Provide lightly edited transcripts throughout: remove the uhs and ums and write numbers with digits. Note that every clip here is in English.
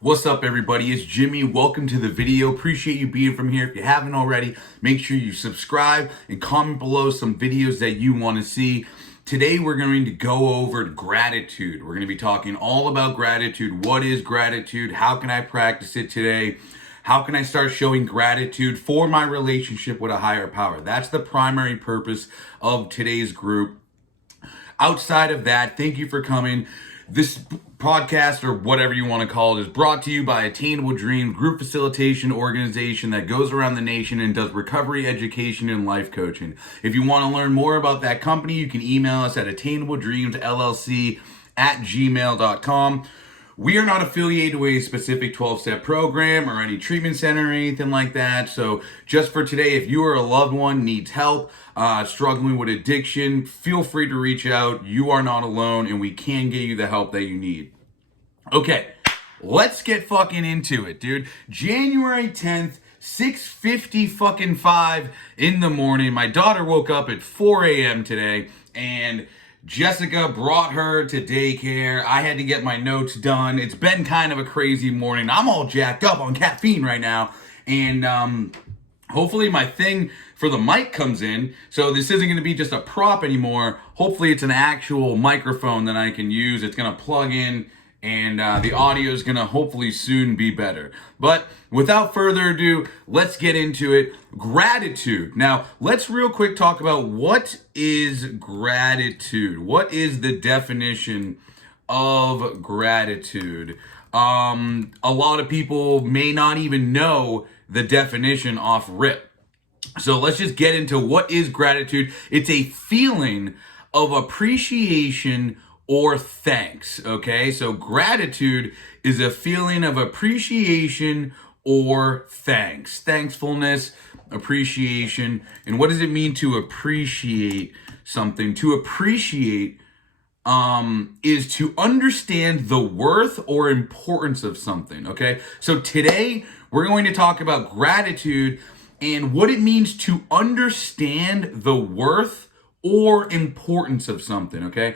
What's up, everybody? It's Jimmy. Welcome to the video. Appreciate you being from here. If you haven't already, make sure you subscribe and comment below some videos that you want to see. Today, we're going to go over gratitude. We're going to be talking all about gratitude. What is gratitude? How can I practice it today? How can I start showing gratitude for my relationship with a higher power? That's the primary purpose of today's group. Outside of that, thank you for coming. This podcast, or whatever you want to call it, is brought to you by Attainable Dreams, group facilitation organization that goes around the nation and does recovery education and life coaching. If you want to learn more about that company, you can email us at attainabledreamsllc@gmail.com. We are not affiliated with a specific 12-step program or any treatment center or anything like that. So just for today, if you or a loved one needs help, struggling with addiction, feel free to reach out. You are not alone, and we can get you the help that you need. Okay, let's get fucking into it, dude. January 10th, 6:55 in the morning. My daughter woke up at 4 a.m. today, and Jessica brought her to daycare. I had to get my notes done. It's been kind of a crazy morning. I'm all jacked up on caffeine right now. And hopefully my thing for the mic comes in. So this isn't going to be just a prop anymore. Hopefully it's an actual microphone that I can use. It's going to plug in, and the audio is going to hopefully soon be better. But without further ado, let's get into it. Gratitude. Now, let's real quick talk about what is gratitude. What is the definition of gratitude? A lot of people may not even know the definition off rip. So let's just get into what is gratitude. It's a feeling of appreciation or thanks, okay? So gratitude is a feeling of appreciation or thanks. Thankfulness, appreciation. And what does it mean to appreciate something? To appreciate is to understand the worth or importance of something, okay? So today, we're going to talk about gratitude and what it means to understand the worth or importance of something, okay?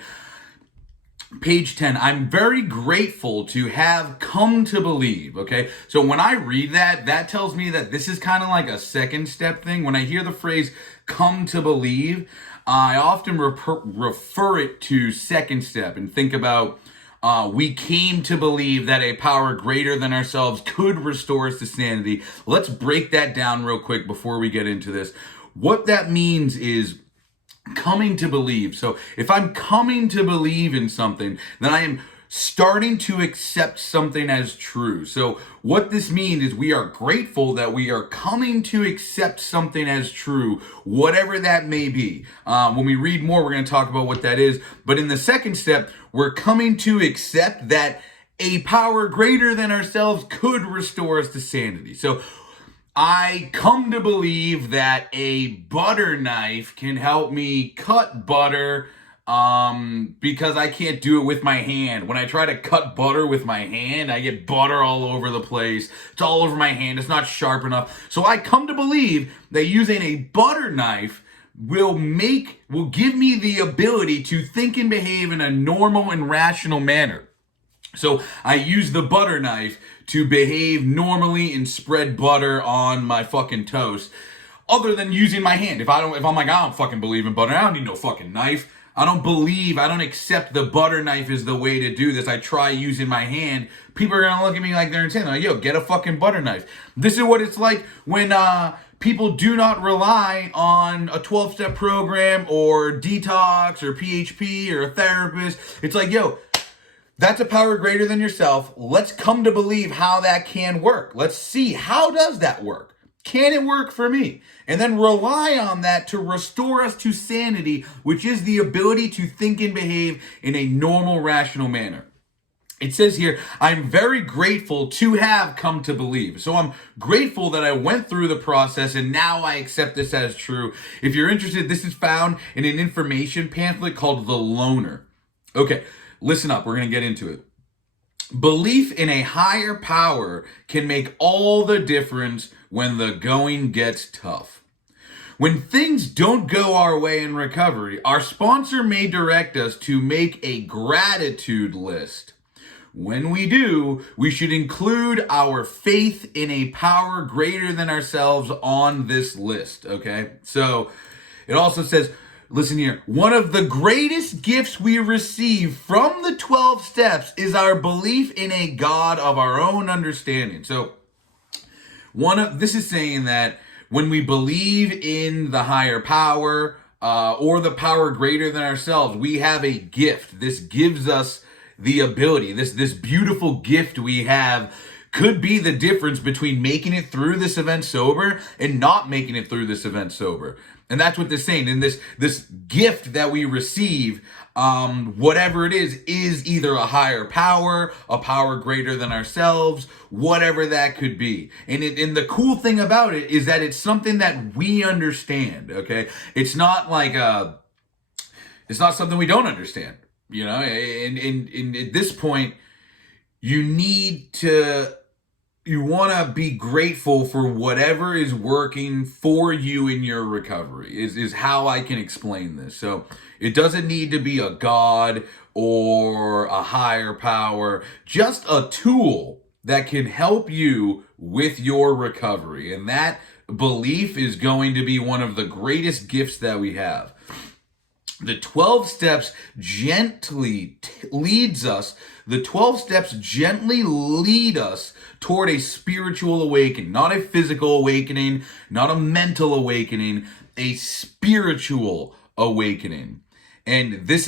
Page 10, I'm very grateful to have come to believe, okay? So when I read that, that tells me that this is kind of like a second step thing. When I hear the phrase come to believe, I often refer it to second step and think about we came to believe that a power greater than ourselves could restore us to sanity. Let's break that down real quick before we get into this. What that means is coming to believe. So if I'm coming to believe in something, then I am starting to accept something as true. So what this means is we are grateful that we are coming to accept something as true, whatever that may be. When we read more, we're going to talk about what that is. But in the second step, we're coming to accept that a power greater than ourselves could restore us to sanity. So I come to believe that a butter knife can help me cut butter because I can't do it with my hand. When I try to cut butter with my hand, I get butter all over the place. It's all over my hand. It's not sharp enough. So I come to believe that using a butter knife will give me the ability to think and behave in a normal and rational manner. So I use the butter knife to behave normally and spread butter on my fucking toast, other than using my hand. If I'm like, I don't fucking believe in butter, I don't need no fucking knife. I don't accept the butter knife is the way to do this. I try using my hand. People are gonna look at me like they're insane. They're like, yo, get a fucking butter knife. This is what it's like when people do not rely on a 12-step program or detox or PHP or a therapist. It's like, yo, that's a power greater than yourself. Let's come to believe how that can work. Let's see, how does that work? Can it work for me? And then rely on that to restore us to sanity, which is the ability to think and behave in a normal, rational manner. It says here, I'm very grateful to have come to believe. So I'm grateful that I went through the process and now I accept this as true. If you're interested, this is found in an information pamphlet called The Loner. Okay, listen up. We're going to get into it. Belief in a higher power can make all the difference when the going gets tough. When things don't go our way in recovery, our sponsor may direct us to make a gratitude list. when we do, we should include our faith in a power greater than ourselves on this list, okay? So it also says, listen here, one of the greatest gifts we receive from the 12 steps is our belief in a God of our own understanding. So this is saying that when we believe in the higher power or the power greater than ourselves, we have a gift. This gives us the ability. This beautiful gift we have could be the difference between making it through this event sober and not making it through this event sober. And that's what they're saying. And this gift that we receive, whatever it is either a higher power, a power greater than ourselves, whatever that could be. And the cool thing about it is that it's something that we understand, okay? It's not like it's not something we don't understand, you know? And at this point, you want to be grateful for whatever is working for you in your recovery is how I can explain this. So it doesn't need to be a God or a higher power, just a tool that can help you with your recovery. And that belief is going to be one of the greatest gifts that we have. The 12 steps gently lead us toward a spiritual awakening, not a physical awakening, not a mental awakening, a spiritual awakening. And this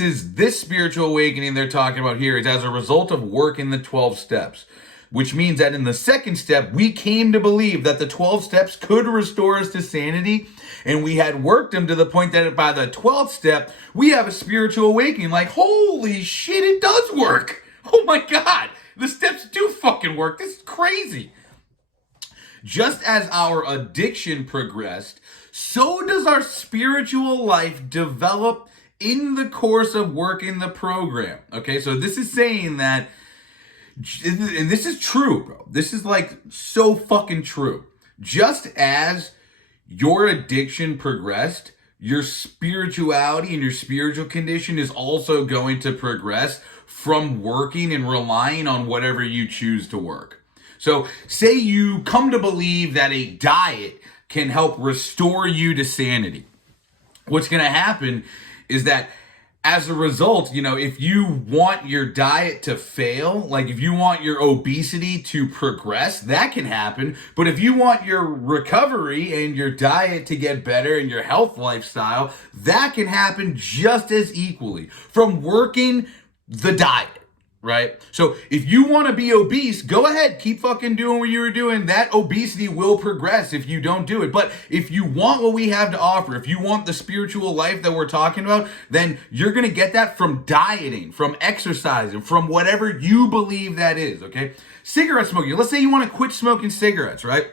spiritual awakening they're talking about here is as a result of working the 12 steps, which means that in the second step, we came to believe that the 12 steps could restore us to sanity. And we had worked them to the point that by the 12th step, we have a spiritual awakening. Like, holy shit, it does work. Oh my God, the steps do fucking work. This is crazy. Just as our addiction progressed, so does our spiritual life develop in the course of working the program. Okay, so this is saying that, and this is true, bro. This is like so fucking true. Just as your addiction progressed, your spirituality and your spiritual condition is also going to progress from working and relying on whatever you choose to work. So say you come to believe that a diet can help restore you to sanity. What's going to happen is that as a result, you know, if you want your diet to fail, like if you want your obesity to progress, that can happen. But if you want your recovery and your diet to get better and your health lifestyle, that can happen just as equally from working the diet, right? So if you want to be obese, go ahead, keep fucking doing what you were doing. That obesity will progress if you don't do it. But if you want what we have to offer, if you want the spiritual life that we're talking about, then you're going to get that from dieting, from exercising, from whatever you believe that is, okay? Cigarette smoking. Let's say you want to quit smoking cigarettes, right?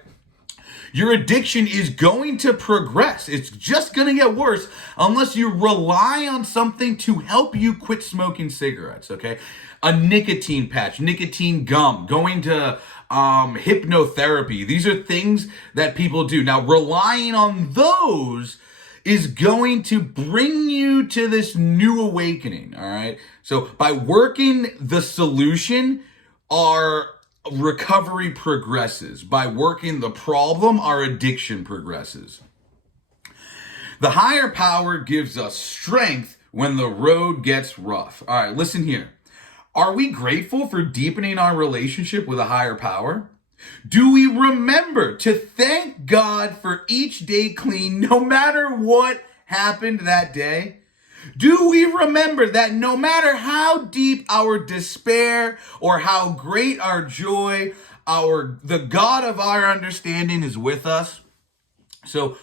Your addiction is going to progress. It's just going to get worse unless you rely on something to help you quit smoking cigarettes, okay? A nicotine patch, nicotine gum, going to hypnotherapy. These are things that people do. Now, relying on those is going to bring you to this new awakening, all right? So by working the solution, our recovery progresses. By working the problem, our addiction progresses. The higher power gives us strength when the road gets rough. All right, listen here. Are we grateful for deepening our relationship with a higher power? Do we remember to thank God for each day clean, no matter what happened that day? Do we remember that no matter how deep our despair or how great our joy, the God of our understanding is with us? So,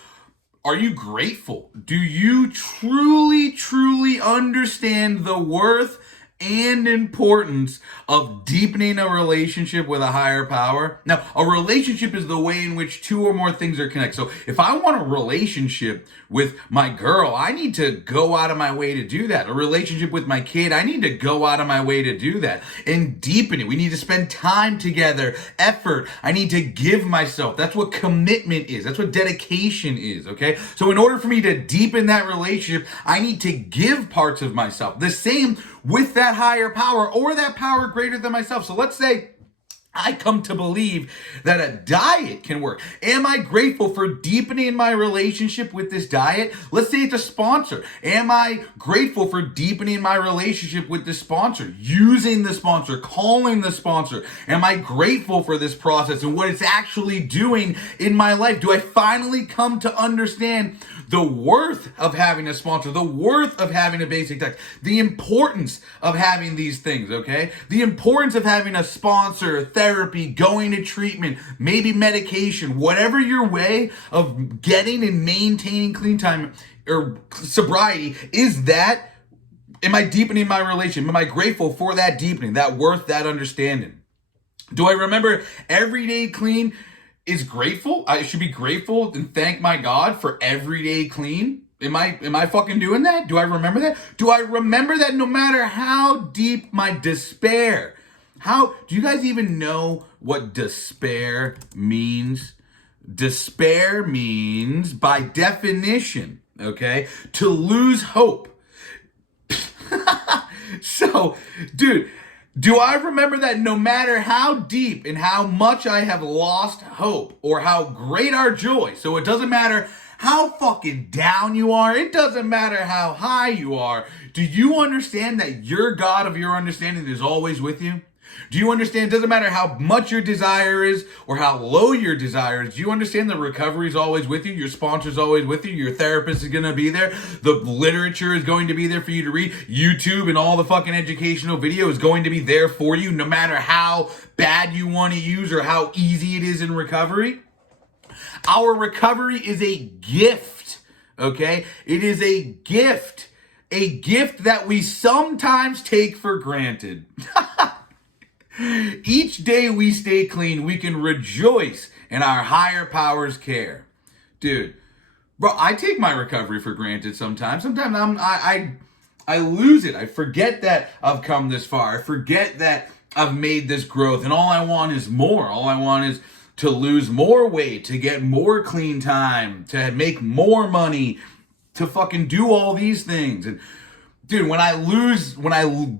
are you grateful? Do you truly, truly understand the worth and importance of deepening a relationship with a higher power? Now, a relationship is the way in which two or more things are connected. So if I want a relationship with my girl, I need to go out of my way to do that. A relationship with my kid, I need to go out of my way to do that and deepen it. We need to spend time together, effort. I need to give myself. That's what commitment is. That's what dedication is, okay? So in order for me to deepen that relationship, I need to give parts of myself. The same with that higher power or that power greater than myself. So let's say I come to believe that a diet can work. Am I grateful for deepening my relationship with this diet? Let's say it's a sponsor. Am I grateful for deepening my relationship with this sponsor? Using the sponsor, calling the sponsor. Am I grateful for this process and what it's actually doing in my life? Do I finally come to understand the worth of having a sponsor, the worth of having a basic text, the importance of having these things, okay? The importance of having a sponsor, therapy, going to treatment, maybe medication, whatever your way of getting and maintaining clean time or sobriety is that. Am I deepening my relationship? Am I grateful for that deepening, that worth, that understanding? Do I remember everyday clean is grateful? I should be grateful and thank my God for everyday clean. Am I fucking doing that? Do I remember that? Do I remember that no matter how deep my despair, do you guys even know what despair means? Despair means, by definition, okay, to lose hope. So, dude, do I remember that no matter how deep and how much I have lost hope or how great our joy, so it doesn't matter how fucking down you are, it doesn't matter how high you are, do you understand that your God of your understanding is always with you? Do you understand? It doesn't matter how much your desire is or how low your desire is. Do you understand the recovery is always with you? Your sponsor is always with you. Your therapist is going to be there. The literature is going to be there for you to read. YouTube and all the fucking educational video is going to be there for you no matter how bad you want to use or how easy it is in recovery. Our recovery is a gift, okay? It is a gift that we sometimes take for granted. Each day we stay clean, we can rejoice in our higher power's care. Dude, bro, I take my recovery for granted sometimes. Sometimes I lose it. I forget that I've come this far. I forget that I've made this growth. And all I want is more. All I want is to lose more weight, to get more clean time, to make more money, to fucking do all these things. And dude, when I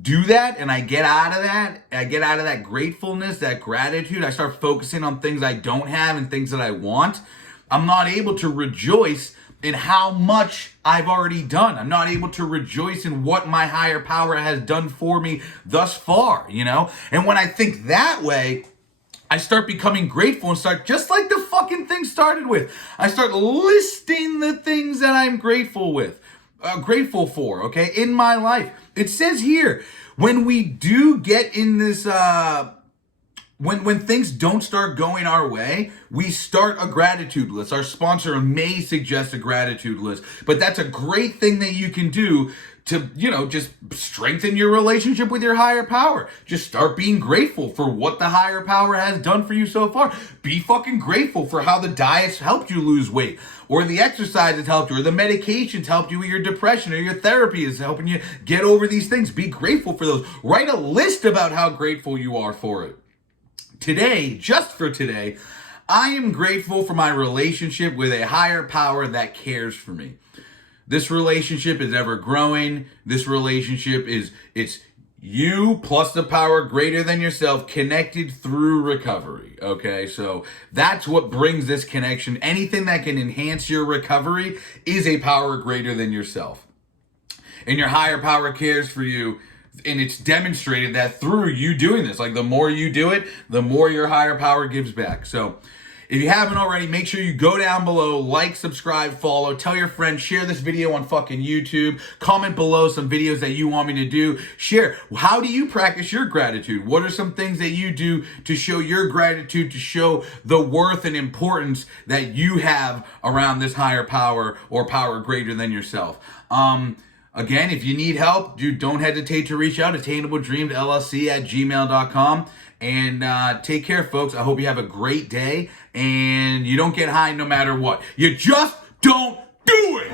do that and I get out of that gratefulness, that gratitude, I start focusing on things I don't have and things that I want, I'm not able to rejoice in how much I've already done. I'm not able to rejoice in what my higher power has done for me thus far, you know? And when I think that way, I start becoming grateful and start just like the fucking thing started with. I start listing the things that I'm grateful for, okay, in my life. It says here, when we do get in this, when things don't start going our way, we start a gratitude list. Our sponsor may suggest a gratitude list, but that's a great thing that you can do to, you know, just strengthen your relationship with your higher power. Just start being grateful for what the higher power has done for you so far. Be fucking grateful for how the diets helped you lose weight, or the exercises helped you, or the medications helped you with your depression, or your therapy is helping you get over these things. Be grateful for those. Write a list about how grateful you are for it. Today, just for today, I am grateful for my relationship with a higher power that cares for me. This relationship is ever growing. This relationship it's you plus the power greater than yourself connected through recovery. Okay, so that's what brings this connection. Anything that can enhance your recovery is a power greater than yourself. And your higher power cares for you. And it's demonstrated that through you doing this. Like, the more you do it, the more your higher power gives back. So if you haven't already, make sure you go down below, like, subscribe, follow, tell your friends, share this video on fucking YouTube, comment below some videos that you want me to do, share, how do you practice your gratitude? What are some things that you do to show your gratitude, to show the worth and importance that you have around this higher power or power greater than yourself? Again, if you need help, dude, don't hesitate to reach out, attainabledreamsllc@gmail.com. And take care, folks. I hope you have a great day and you don't get high no matter what. You just don't do it.